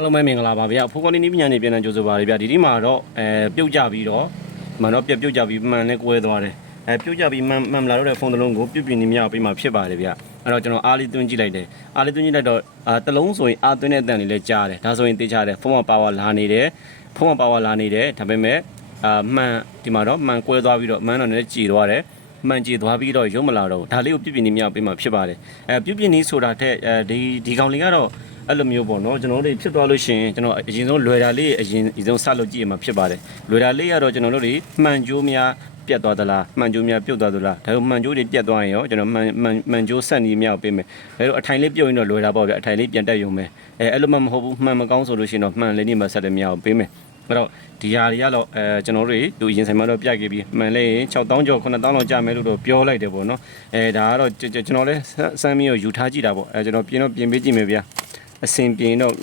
အားလုံးပဲမင်္ဂလာပါဗျာဖိုးကော်နီနီးပညာနေပြန်နေကြိုဆိုပါရဗျာဒီဒီမှာတော့အဲပြုတ်ကြပြီးတော့မှန်တော့ပြက်ပြုတ်ကြပြီးမှန်နဲ့ကွဲသွားတယ်အဲပြုတ်ကြပြီးမှန်မှန်မလာတော့တဲ့ဖုန်းတစ်လုံးကိုပြုတ်ပြင်းနေမြောက်ပြီးမှဖြစ်ပါတယ်ဗျာအဲ့တော့ကျွန်တော်အားလေးသွင်းကြည့်လိုက်တယ်အားလေးသွင်းကြည့်လိုက်တော့အာတစ်လုံးဆိုရင်အားသွင်းတဲ့အတန်လေးလည်းကြားတယ်ဒါဆိုရင်သိချတယ်ဖုန်းမပါဝါလာနေတယ်ဖုန်းမပါဝါလာနေတယ်ဒါပေမဲ့အာမှန်ဒီမှာတော့မှန်ကွဲသွားပြီးတော့မှန်တော့လည်းကြည်သွားတယ်မှန်ကြည်သွားပြီးတော့ရုံမလာတော့ဘူးဒါလေးကိုပြုတ်ပြင်းနေမြောက်ပြီးမှဖြစ်ပါတယ်အဲပြုတ်ပြင်းနေဆိုတာတဲ့အဲဒီဒီကောင်လေးကတော့ အဲ့လိုမျိုးပေါ့နော်ကျွန်တော်တို့တွေဖြစ်သွားလို့ရှိရင်ကျွန်တော်အရင်ဆုံးလွယ်တာလေးအရင်အရင်ဆုံးစလုပ်ကြည့်ရမှာဖြစ်ပါတယ်လွယ်တာလေးကတော့ကျွန်တော်တို့တွေမှန်ကြိုးများပြတ်သွားသလားမှန်ကြိုးများပြုတ်သွားသလားဒါပေမဲ့မှန်ကြိုးတွေပြတ်သွားရင်ရောကျွန်တော်မှန်မှန်မှန်ကြိုးဆက်နေမြောက်ပေးမယ်ဒါတော့အထိုင်လေးပြုတ်ရင်တော့လွယ်တာပေါ့ဗျအထိုင်လေးပြန်တက်ရုံပဲအဲအဲ့လိုမှမဟုတ်ဘူးမှန်မကောင်းဆိုလို့ရှိရင်တော့မှန်လေးနေမှဆက်တယ်မြောက်ပေးမယ်အဲ့တော့ဒီຢာတွေကတော့အဲကျွန်တော်တို့တွေသူအရင်ဆိုင်မှာတော့ပြခဲ့ပြီးမှန်လေး6000ကျော်9000လောက်ကြာမယ်လို့တော့ပြောလိုက်တယ်ပေါ့နော်အဲဒါကတော့ကျွန်တော်လည်းစမ်းမီကိုယူထားကြည့်တာပေါ့အဲကျွန်တော်ပြင်တော့ပြင်ပေးကြည့်မယ်ဗျာ အစင်ပြေတော့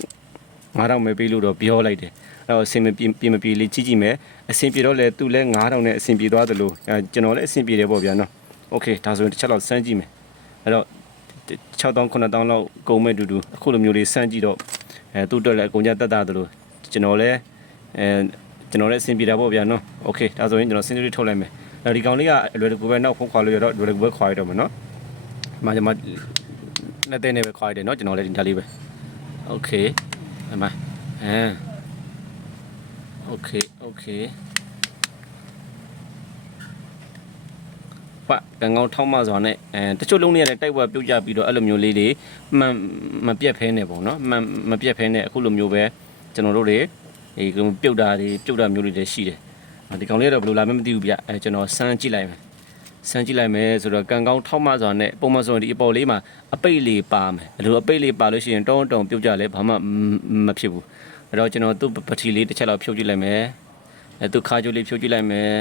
9000ပဲပေးလို့တော့ပြောလိုက်တယ်အဲ့တော့အစင်မပြေပြေမပြေလေးကြည့်ကြည့်မယ်အစင်ပြေတော့လေသူလဲ9000နဲ့အစင်ပြေသွားသလိုအဲကျွန်တော်လည်းအစင်ပြေတယ်ပေါ့ဗျာနော်โอเคဒါဆိုရင်တစ်ချက်လောက်စမ်းကြည့်မယ်အဲ့တော့6000 9000လောက်ကုန်မဲ့တူတူအခုလိုမျိုးလေးစမ်းကြည့်တော့အဲသူ့အတွက်လည်းအကုန်ကြတက်တာသလိုကျွန်တော်လည်းအဲကျွန်တော်လည်းအစင်ပြေတာပေါ့ဗျာနော်โอเคဒါဆိုရင်ကျွန်တော်စင်စရီထုတ်လိုက်မယ်အဲ့ဒီကောင်လေးကအလွယ်တကူပဲနောက်ဖုန်းခွာလို့ရတော့လွယ်တကူပဲခွာရတော့မယ်နော်ဒီမှာကျွန်မလက်သေးနဲ့ပဲခွာရတယ်နော်ကျွန်တော်လည်းဒီဒါလေးပဲ โอเคเห็นไหมอ่าโอเคโอเคပကံကောင်းထောက်မစွာနဲ့အဲတချို့လုံးတွေလည်းတိုက်ပွဲပြုတ်ကြပြီးတော့အဲ့လိုမျိုးလေးတွေမမပြက်ဖဲနေပေါ့နော်မမပြက်ဖဲနေအခုလိုမျိုးပဲကျွန်တော်တို့တွေဒီပြုတ်တာတွေပြုတ်တာမျိုးတွေလည်းရှိတယ်ဒီကောင်လေးတော့ဘယ်လိုလာမှမသိဘူးဗျအဲကျွန်တော်စမ်းကြည့်လိုက်မယ် စမ်းကြည့်လိုက်မယ်ဆိုတော့ကံကောင်းထောက်မစွာနဲ့ပုံမှန်ဆိုရင်ဒီအပေါ်လေးမှာအပိတ်လေးပါမယ်ဘယ်လိုအပိတ်လေးပါလို့ရှိရင်တုံးတုံပြုတ်ကြလဲဘာမှမဖြစ်ဘူးအဲ့တော့ကျွန်တော်သူ့ပတိလေးတစ်ချက်လောက်ဖြုတ်ကြည့်လိုက်မယ်အဲသူ့ခါကျိုးလေးဖြုတ်ကြည့်လိုက်မယ်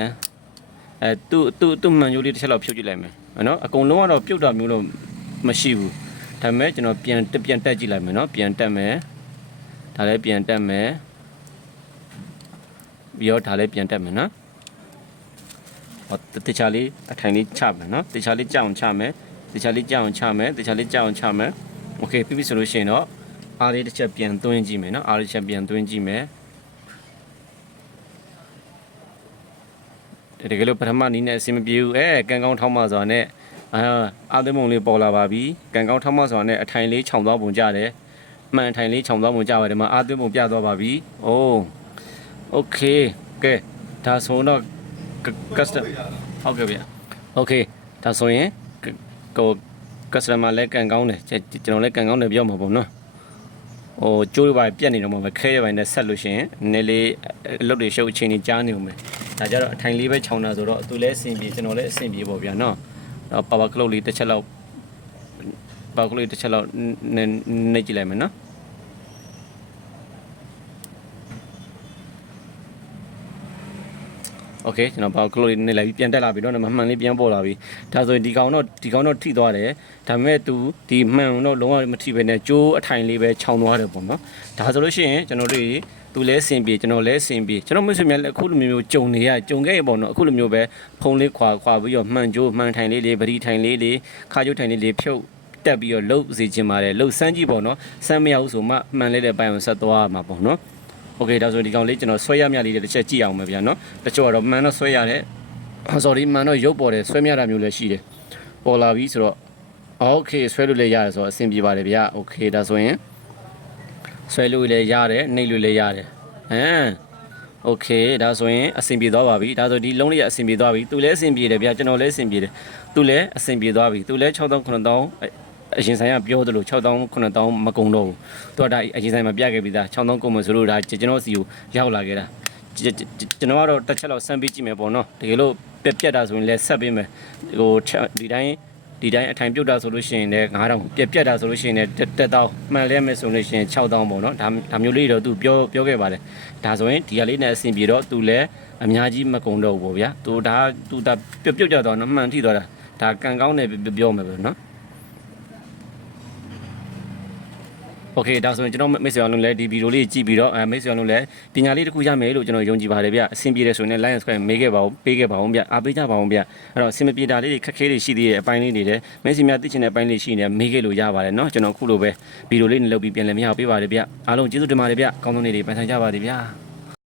အဲသူ့သူ့သူ့မှန်ကြိုးလေးတစ်ချက်လောက်ဖြုတ်ကြည့်လိုက်မယ်နော်အကုန်လုံးကတော့ပြုတ်တာမျိုးတော့မရှိဘူးဒါပေမဲ့ကျွန်တော်ပြန်ပြန်တက်ကြည့်လိုက်မယ်နော်ပြန်တက်မယ်ဒါလည်းပြန်တက်မယ်ပြီးတော့ဒါလည်းပြန်တက်မယ်နော် ဟောတခြားလေးအထိုင်လေးချမယ်နော်တခြားလေးကြောင်ချမယ်တခြားလေးကြောင်ချမယ်တခြားလေးကြောင်ချမယ်โอเคပြီးပြီဆိုလို့ရှိရင်တော့အားလေးတစ်ချက်ပြန်သွင်းကြည့်မယ်နော်အားလေးတစ်ချက်ပြန်သွင်းကြည့်မယ် တကယ်လို့ပထမနီးနဲ့အဆင်မပြေဘူးအဲကန်ကောင်းထောက်မစွာနဲ့အာအာသမုံလေးပေါ်လာပါပြီကန်ကောင်းထောက်မစွာနဲ့အထိုင်လေးခြောင်သွားပုံကြတယ်အမှန်အထိုင်လေးခြောင်သွားပုံကြပါတယ်မှာအာသမုံပြသွားပါပြီအိုးโอเคကဲဒါဆိုတော့ custom ဟုတ်ကဲ့ဗျာ okay ဒါဆိုရင်ဟို customer လည်းကန်ကောင်းတယ်ကျွန်တော်လည်းကန်ကောင်းတယ်ပြောမှာပေါ့နော်ဟိုကျိုးပိုင်းပြက်နေတော့မှပဲခဲရပိုင်းနဲ့ဆက်လို့ရှိရင်နည်းလေးအလုပ်တွေရှုပ်အချိန်ကြီးကြားနေုံပဲဒါကြတော့အထိုင်လေးပဲခြောင်တာဆိုတော့သူလည်းအဆင်ပြေကျွန်တော်လည်းအဆင်ပြေပေါ့ဗျာနော်တော့ power clock လေးတစ်ချက်လောက် power clock လေးတစ်ချက်လောက်နေကြည့်လိုက်မယ်နော် โอเคကျွန်တော်ပါဝါကလုတ်လေးနေလိုက်ပြီးပြန်တက်လာပြီတော့မမှန်လေးပြန်ပေါ်လာပြီဒါဆိုရင်ဒီကောင်တော့ဒီကောင်တော့ထိသွားတယ်ဒါပေမဲ့ तू ဒီမှန်တော့လုံးဝမထိပဲနဲ့ကြိုးအထိုင်လေးပဲခြောင်သွားတယ်ပေါ့နော်ဒါဆိုလို့ရှိရင်ကျွန်တော်တို့ သူလဲစင်ပြေကျွန်တော်လဲစင်ပြေကျွန်တော်မိတ်ဆွေများလည်းအခုလိုမျိုးမျိုးကြုံနေရကြုံခဲ့ရပေါ့နော်အခုလိုမျိုးပဲဖုံလေးခွာခွာပြီးတော့မှန်ကြိုးမှန်ထိုင်လေးလေးဗတိထိုင်လေးလေးခါကြိုးထိုင်လေးလေးဖြုတ်တက်ပြီးတော့လှုပ်စေခြင်းပါတယ်လှုပ်စမ်းကြည့်ပေါ့နော်စမ်းမရဘူးဆိုမှမှန်လေးတဲ့ပိုင်အောင်ဆက်သွားမှာပေါ့နော် โอเคဒါဆိုဒီကောင်လေးကျွန်တော်ဆွဲရမြလေးတစ်ချက်ကြည့်အောင်မယ်ဗျာနော်တချို့ကတော့မှန်တော့ဆွဲရတဲ့ sorry မှန်တော့ရုပ်ပေါ်တယ်ဆွဲမြတာမျိုးလည်းရှိတယ်ပေါ်လာပြီဆိုတော့โอเคဆွဲလို့လည်းရတယ်ဆိုတော့အဆင်ပြေပါတယ်ဗျာโอเคဒါဆိုရင်ဆွဲလို့လည်းရတယ်နှိပ်လို့လည်းရတယ် ဟမ်โอเคဒါဆိုရင်အဆင်ပြေသွားပါပြီဒါဆိုဒီလုံးလေးကအဆင်ပြေသွားပြီသူလည်းအဆင်ပြေတယ်ဗျာကျွန်တော်လည်းအဆင်ပြေတယ်သူလည်းအဆင်ပြေသွားပြီသူလည်း6000 9000 အရင်ဆိုင်ကပြောသလို6000 9000မကုန်တော့ဘူးသူကဒါအရင်ဆိုင်မှာပြခဲ့ပြီးသား6000ကုန်မဆိုလို့ဒါကျွန်တော်စီကိုရောက်လာခဲ့တာကျွန်တော်ကတော့တစ်ချက်လောက်ဆန်းပေးကြည့်မယ်ပေါ့နော်တကယ်လို့ပြက်ပြက်တာဆိုရင်လည်းဆက်ပေးမယ်ဟိုဒီတိုင်းဒီတိုင်းအထိုင်ပြုတ်တာဆိုလို့ရှိရင်လည်း9000ပြက်ပြက်တာဆိုလို့ရှိရင်လည်းတက်တောင်းမှန်လဲမယ်ဆိုလို့ရှိရင်6000ပေါ့နော်ဒါဒါမျိုးလေးတော့သူပြောပြောခဲ့ပါတယ်ဒါဆိုရင်ဒီကလေးနဲ့အဆင်ပြေတော့သူလည်းအများကြီးမကုံတော့ဘူးပေါ့ဗျာသူဒါသူဒါပြုတ်ပြုတ်ကြတော့နော်မှန်ထိသွားတာဒါကန်ကောင်းတယ်ပြောမယ်ပဲနော် โอเคဒါဆိုရင်ကျွန်တော်မိတ်ဆွေအောင်လုံးလည်းဒီဗီဒီယိုလေးကြည့်ပြီးတော့အဲမိတ်ဆွေအောင်လုံးလည်းပညာလေးတစ်ခုရမယ်လို့ကျွန်တော်ယုံကြည်ပါတယ်ဗျအဆင်ပြေတယ်ဆိုရင်လည်း Lion Square မေးခဲ့ပါဦးပေးခဲ့ပါဦးဗျအားပေးကြပါဦးဗျအဲ့တော့အဆင်မပြေတာလေးတွေခက်ခဲတွေရှိသေးတဲ့အပိုင်းလေးတွေလည်းမိတ်ဆွေများသိချင်တဲ့အပိုင်းလေးရှိနေမေးခဲ့လို့ရပါတယ်เนาะကျွန်တော်အခုလိုပဲဗီဒီယိုလေးနဲ့လုပ်ပြီးပြန်လည်မရပေးပါတယ်ဗျအားလုံးကျေးဇူးတင်ပါတယ်ဗျကောင်းသောနေ့တွေပန်ဆိုင်ကြပါစေဗျာ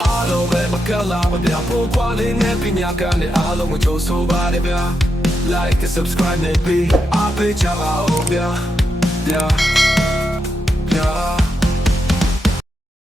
အားလုံးပဲမကလာမပြဖို့ကွာလေးနဲ့ပညာကနဲ့အားလုံးကိုကြိုးဆိုပါတယ်ဗျာ like and subscribe နဲ့ပြီးအားပေးကြပါဦးဗျာ yeah door